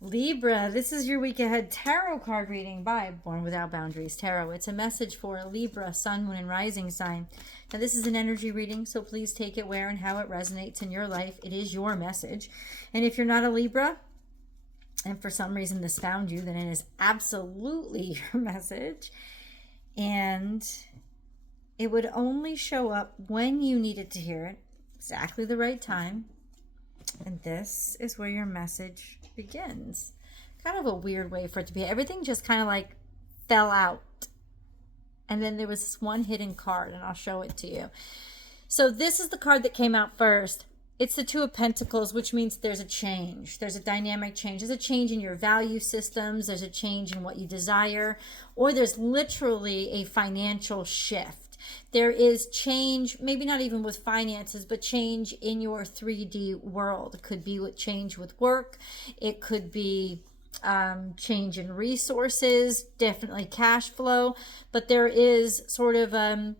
Libra, this is your week ahead tarot card reading by Born Without Boundaries Tarot. It's a message for Libra, Sun, Moon, and Rising sign. Now, this is an energy reading, so please take it where and how it resonates in your life. It is your message. And if you're not a Libra, and for some reason this found you, then it is absolutely your message. And it would only show up when you needed to hear it, exactly the right time. And this is where your message begins. Kind of a weird way for it to be. Everything just kind of like fell out. And then there was this one hidden card, and I'll show it to you. So this is the card that came out first. It's the Two of Pentacles, which means there's a change. There's a dynamic change. There's a change in your value systems. There's a change in what you desire. Or there's literally a financial shift. There is change, maybe not even with finances, but change in your 3D world. It could be with change with work. It could be change in resources, definitely cash flow. But there is sort of a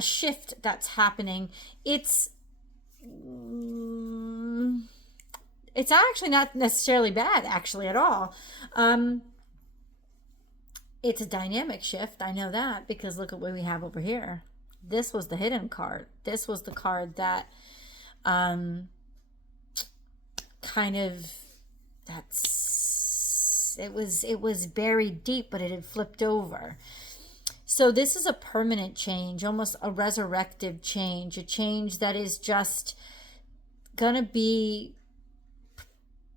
shift that's happening. It's actually not necessarily bad, actually, at all. It's a dynamic shift. I know that because look at what we have over here. This was the hidden card. This was the card that kind of it was buried deep, but it had flipped over. So this is a permanent change, almost a resurrective change, a change that is just gonna be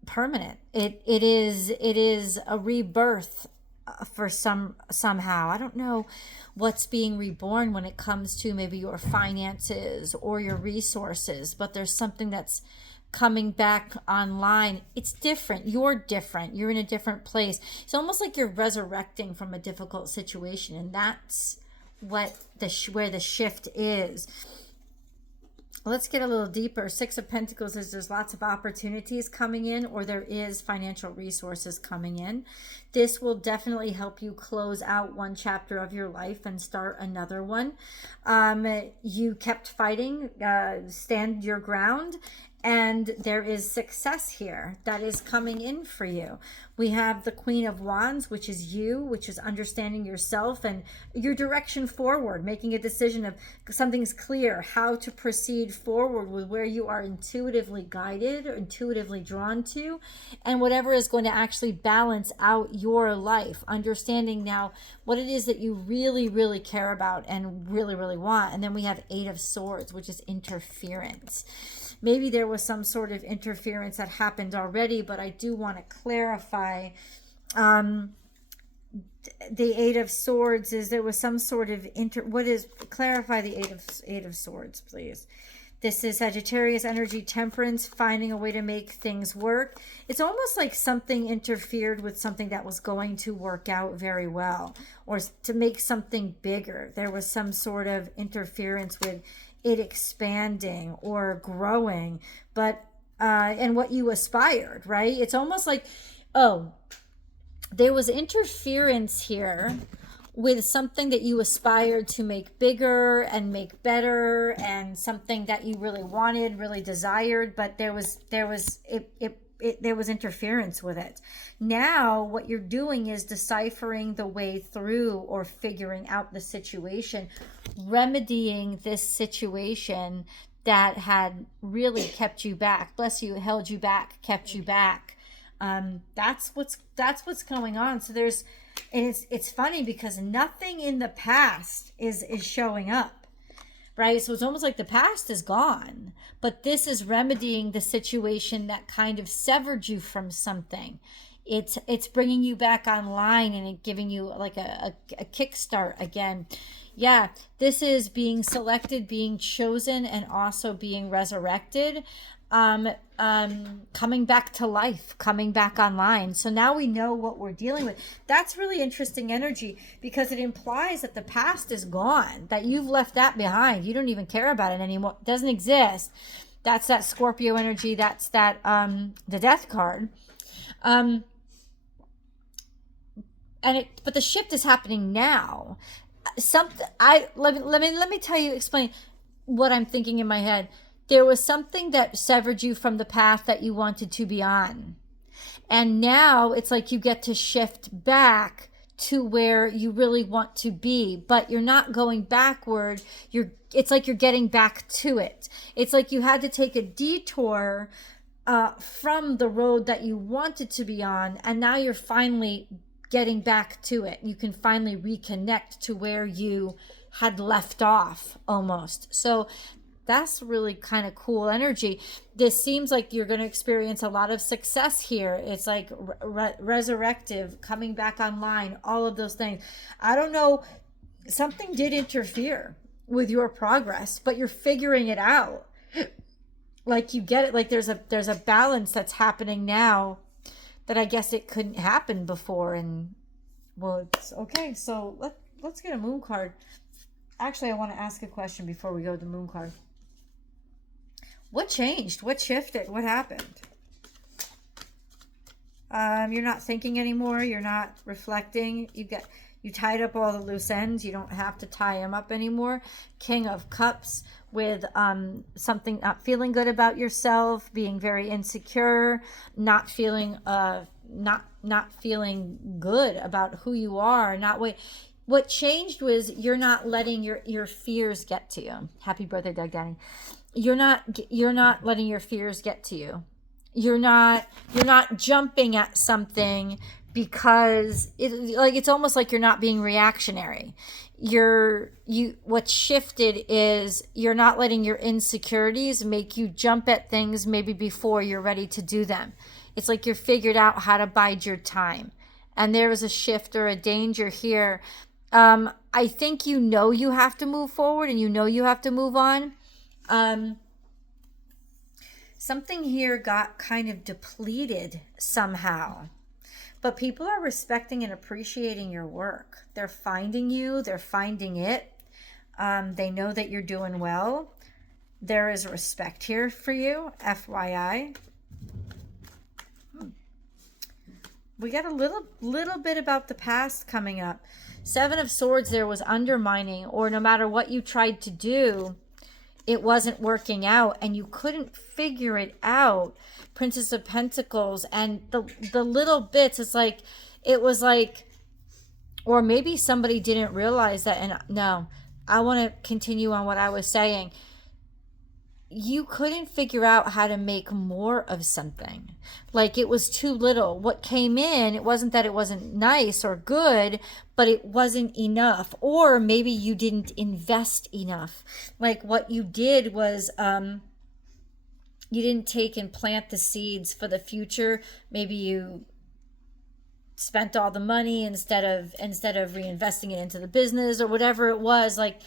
permanent. It is a rebirth for somehow. I don't know what's being reborn when it comes to maybe your finances or your resources, but there's something that's coming back online. It's different. You're different. You're in a different place. It's almost like you're resurrecting from a difficult situation, and that's what where the shift is. Let's get a little deeper. Six of Pentacles is there's lots of opportunities coming in, or there is financial resources coming in. This will definitely help you close out one chapter of your life and start another one. You kept fighting, stand your ground, and there is success here that is coming in for you. We have the Queen of Wands, which is you, which is understanding yourself and your direction forward, making a decision of something's clear, how to proceed forward with where you are intuitively guided or intuitively drawn to, and whatever is going to actually balance out your life, understanding now what it is that you really, really care about and really, really want. And then we have Eight of Swords, which is interference. Maybe there was some sort of interference that happened already, but I do want to clarify. The Eight of Swords is there was some sort of clarify the Eight of Swords, please. This is Sagittarius energy, temperance, finding a way to make things work. It's almost like something interfered with something that was going to work out very well, or to make something bigger. There was some sort of interference with it expanding or growing, but and what you aspired, right? It's almost like, oh, there was interference here with something that you aspired to make bigger and make better, and something that you really wanted, really desired, but there was interference with it. Now what you're doing is deciphering the way through, or figuring out the situation, remedying this situation that had really kept you back. Bless you, held you back, kept you back. That's what's going on. So it's funny because nothing in the past is showing up, right? So it's almost like the past is gone, but this is remedying the situation that kind of severed you from something. It's bringing you back online and it giving you like a kickstart again. Yeah, this is being selected, being chosen, and also being resurrected. Coming back to life, coming back online. So now we know what we're dealing with. That's really interesting energy, because it implies that the past is gone, that you've left that behind. You don't even care about it anymore. It doesn't exist. That's that Scorpio energy. That's that the Death card. But the shift is happening now. Let me explain what I'm thinking in my head. There was something that severed you from the path that you wanted to be on. And now it's like you get to shift back to where you really want to be, but you're not going backward. It's like you're getting back to it. It's like you had to take a detour from the road that you wanted to be on, and now you're finally getting back to it. You can finally reconnect to where you had left off almost. So that's really kind of cool energy. This seems like you're going to experience a lot of success here. It's like resurrective, coming back online, all of those things. I don't know, something did interfere with your progress, but you're figuring it out. Like you get it, like there's a balance that's happening now that I guess it couldn't happen before. And well, it's okay. So let's get a moon card. Actually, I want to ask a question before we go to the moon card. What changed? What shifted? What happened? You're not thinking anymore. You're not reflecting. You tied up all the loose ends. You don't have to tie them up anymore. King of Cups with something, not feeling good about yourself, being very insecure, not feeling not feeling good about who you are. What changed was you're not letting your fears get to you. Happy birthday, Doug Danny. You're not letting your fears get to you. You're not jumping at something because it's almost like you're not being reactionary. What shifted is you're not letting your insecurities make you jump at things maybe before you're ready to do them. It's like you're figured out how to bide your time. And there was a shift or a danger here. I think you have to move forward and you have to move on. Something here got kind of depleted somehow, but people are respecting and appreciating your work. They're finding you, they're finding it. They know that you're doing well. There is respect here for you, FYI. We got a little bit about the past coming up. Seven of Swords there was undermining, or no matter what you tried to do, it wasn't working out and you couldn't figure it out. Princess of Pentacles and the little bits, it was like, or maybe somebody didn't realize that. And no, I want to continue on what I was saying. You couldn't figure out how to make more of something. Like it was too little. What came in, it wasn't that it wasn't nice or good, but it wasn't enough. Or maybe you didn't invest enough. Like what you did was you didn't take and plant the seeds for the future. Maybe you spent all the money instead of reinvesting it into the business or whatever it was. Like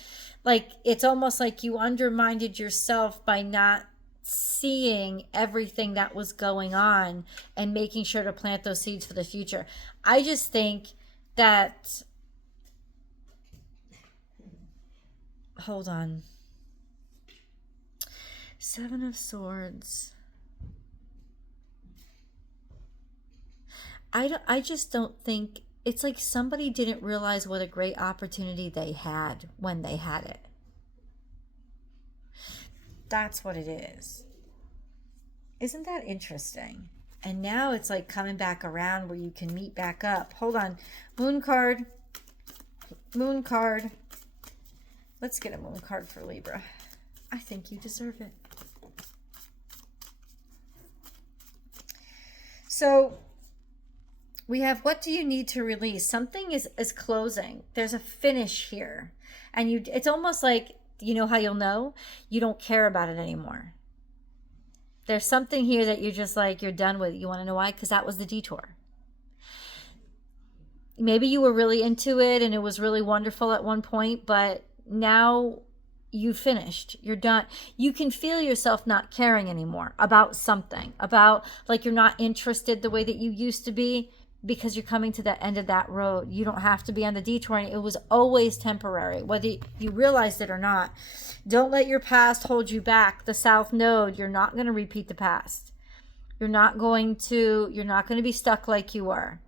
it's almost like you undermined yourself by not seeing everything that was going on and making sure to plant those seeds for the future. I just think that, hold on. Seven of Swords. I just don't think, it's like somebody didn't realize what a great opportunity they had when they had it. That's what it is. Isn't that interesting? And now it's like coming back around where you can meet back up. Hold on. Moon card. Moon card. Let's get a moon card for Libra. I think you deserve it. So we have, what do you need to release? Something is closing. There's a finish here. And it's almost like, you know how you'll know? You don't care about it anymore. There's something here that you're just like, you're done with. You want to know why? Because that was the detour. Maybe you were really into it and it was really wonderful at one point, but now you finished. You're done. You can feel yourself not caring anymore about something, about like you're not interested the way that you used to be, because you're coming to the end of that road. You don't have to be on the detour. And it was always temporary, whether you realized it or not. Don't let your past hold you back. The South Node, you're not going to repeat the past. You're not going to be stuck like you were.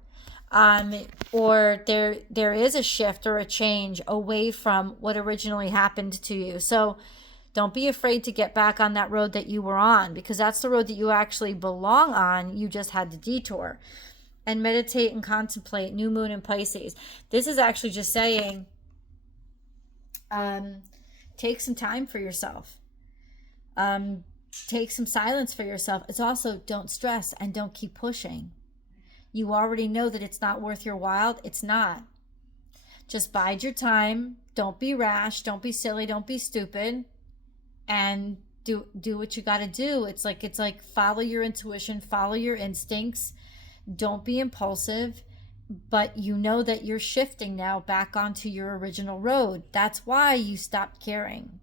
Or there is a shift or a change away from what originally happened to you. So Don't be afraid to get back on that road that you were on, because that's the road that you actually belong on. You just had to detour. And meditate and contemplate, new moon in Pisces. This is actually just saying, take some time for yourself. Take some silence for yourself. It's also, don't stress and don't keep pushing. You already know that it's not worth your while. It's not. Just bide your time. Don't be rash. Don't be silly. Don't be stupid. And do what you got to do. It's like follow your intuition, follow your instincts. Don't be impulsive, but you know that you're shifting now back onto your original road. That's why you stopped caring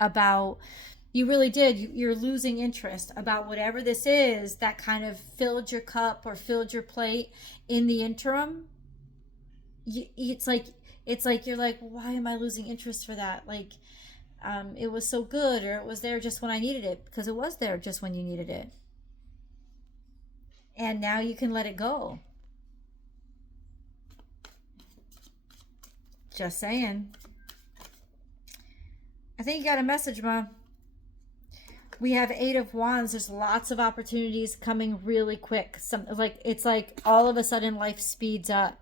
about, you really did. You're losing interest about whatever this is that kind of filled your cup or filled your plate in the interim. It's like you're like, why am I losing interest for that? Like, it was so good, or it was there just when I needed it, because it was there just when you needed it. And now you can let it go. Just saying. I think you got a message, Mom. We have 8 of Wands. There's lots of opportunities coming really quick. It's like all of a sudden life speeds up.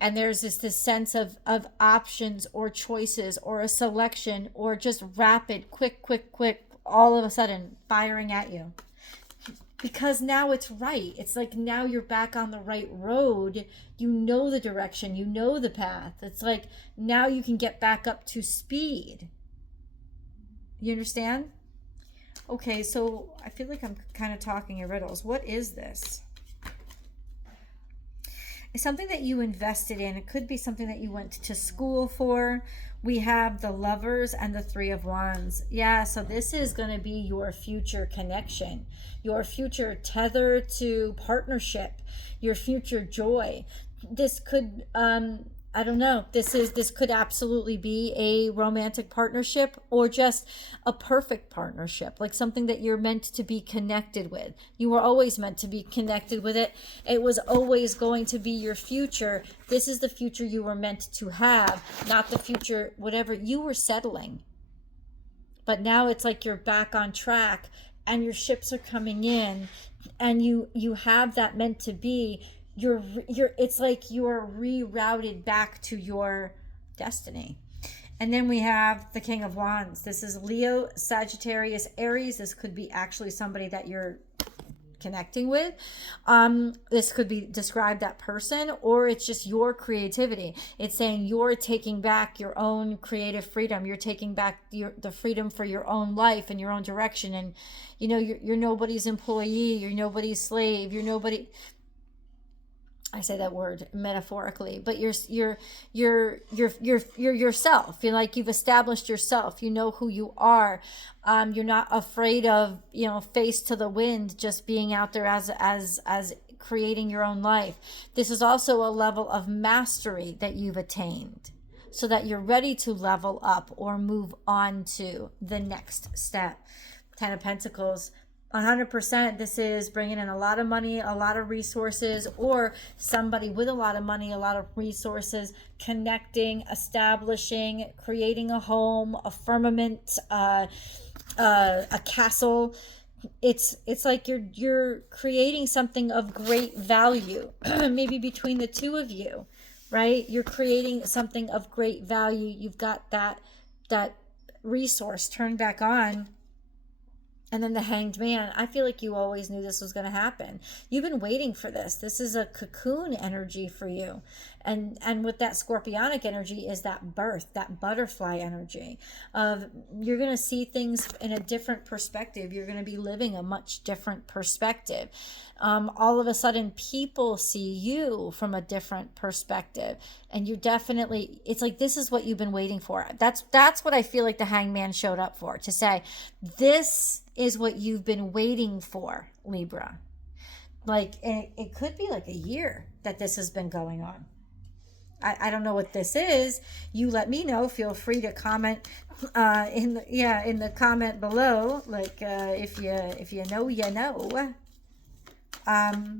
And there's this sense of options or choices or a selection or just rapid, quick, all of a sudden firing at you. Because now it's right. It's like now you're back on the right road. You know the direction. You know the path. It's like now you can get back up to speed. You understand? Okay, so I feel like I'm kind of talking in riddles. What is this? It's something that you invested in. It could be something that you went to school for. We have the Lovers and the 3 of Wands. Yeah, so this is going to be your future connection, your future tether to partnership, your future joy. This could, I don't know, this could absolutely be a romantic partnership or just a perfect partnership, like something that you're meant to be connected with. You were always meant to be connected with it. It was always going to be your future. This is the future you were meant to have, not the future, whatever you were settling. But now it's like you're back on track and your ships are coming in and you have that meant to be. It's like you're rerouted back to your destiny. And then we have the King of Wands. This is Leo, Sagittarius, Aries. This could be actually somebody that you're connecting with. This could be describe that person, or it's just your creativity. It's saying you're taking back your own creative freedom. You're taking back the freedom for your own life and your own direction. And you know, you're nobody's employee. You're nobody's slave. You're nobody. I say that word metaphorically, but you're yourself. You're like, you've established yourself. You know who you are. You're not afraid of, face to the wind, just being out there as creating your own life. This is also a level of mastery that you've attained, so that you're ready to level up or move on to the next step. 10 of Pentacles. 100%, this is bringing in a lot of money, a lot of resources, or somebody with a lot of money, a lot of resources, connecting, establishing, creating a home, a firmament, a castle. It's like you're creating something of great value, maybe between the two of you, right? You're creating something of great value. You've got that resource turned back on. And then the Hanged Man. I feel like you always knew this was going to happen. You've been waiting for this. This is a cocoon energy for you. And with that Scorpionic energy is that birth, that butterfly energy of you're going to see things in a different perspective. You're going to be living a much different perspective. All of a sudden, people see you from a different perspective. And you definitely, it's like, this is what you've been waiting for. That's what I feel like the Hanged Man showed up for, to say, this is what you've been waiting for, Libra. Like, it could be like a year that this has been going on. I don't know what this is. You let me know. Feel free to comment in the comment below. Like, if you know, you know. How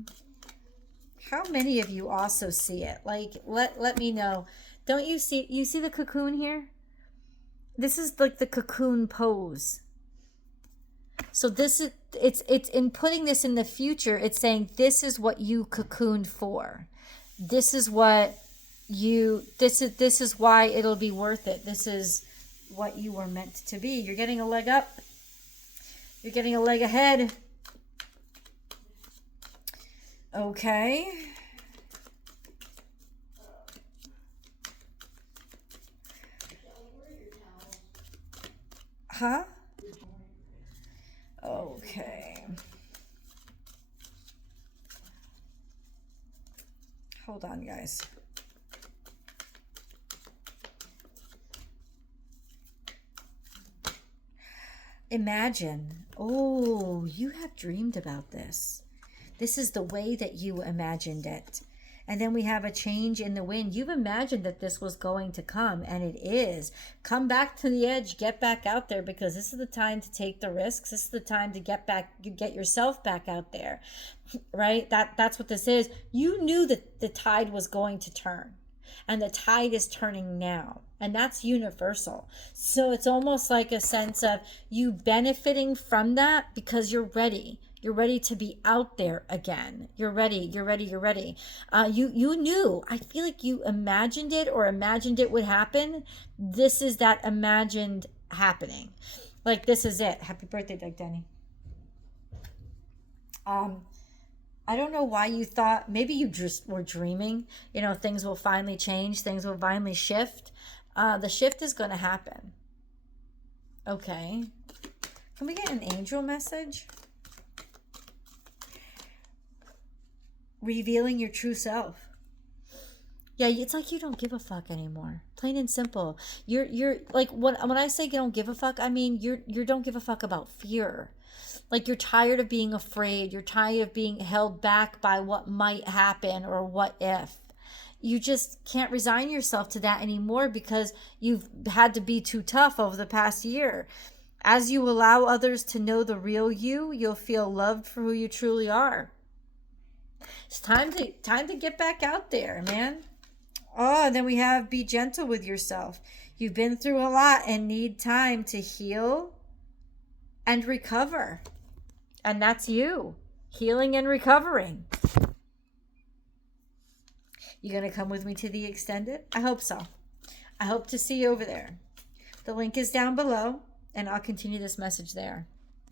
many of you also see it? Like, let me know. Don't you see the cocoon here? this is like the cocoon pose. So this is, it's in putting this in the future, it's saying this is what you cocooned for. This is what you, this is why it'll be worth it. This is what you were meant to be. You're getting a leg up. You're getting a leg ahead. Okay. Huh? Okay. Hold on, guys. Imagine. Oh, you have dreamed about this. This is the way that you imagined it. And then we have a change in the wind. You've imagined that this was going to come, and it is. Come back to the edge. Get back out there, because this is the time to take the risks. This is the time to get yourself back out there, right? That's what this is. You knew that the tide was going to turn, and the tide is turning now, and that's universal. So it's almost like a sense of you benefiting from that because you're ready. You're ready to be out there again. You're ready. You're ready. You're ready. You knew. I feel like you imagined it, or imagined it would happen. This is that imagined happening. Like, this is it. Happy birthday, Doug Denny. I don't know why you thought, maybe you just were dreaming, you know, things will finally change. Things will finally shift. The shift is going to happen. Okay. Can we get an angel message? Revealing your true self. Yeah, it's like you don't give a fuck anymore. Plain and simple. You're like, when I say you don't give a fuck, I mean you don't give a fuck about fear. Like, you're tired of being afraid. You're tired of being held back by what might happen or what if. You just can't resign yourself to that anymore because you've had to be too tough over the past year. As you allow others to know the real you, you'll feel loved for who you truly are. It's time to get back out there, man. Oh, and then we have be gentle with yourself. You've been through a lot and need time to heal and recover. And that's you, healing and recovering. You gonna come with me to the extended? I hope so. I hope to see you over there. The link is down below, and I'll continue this message there.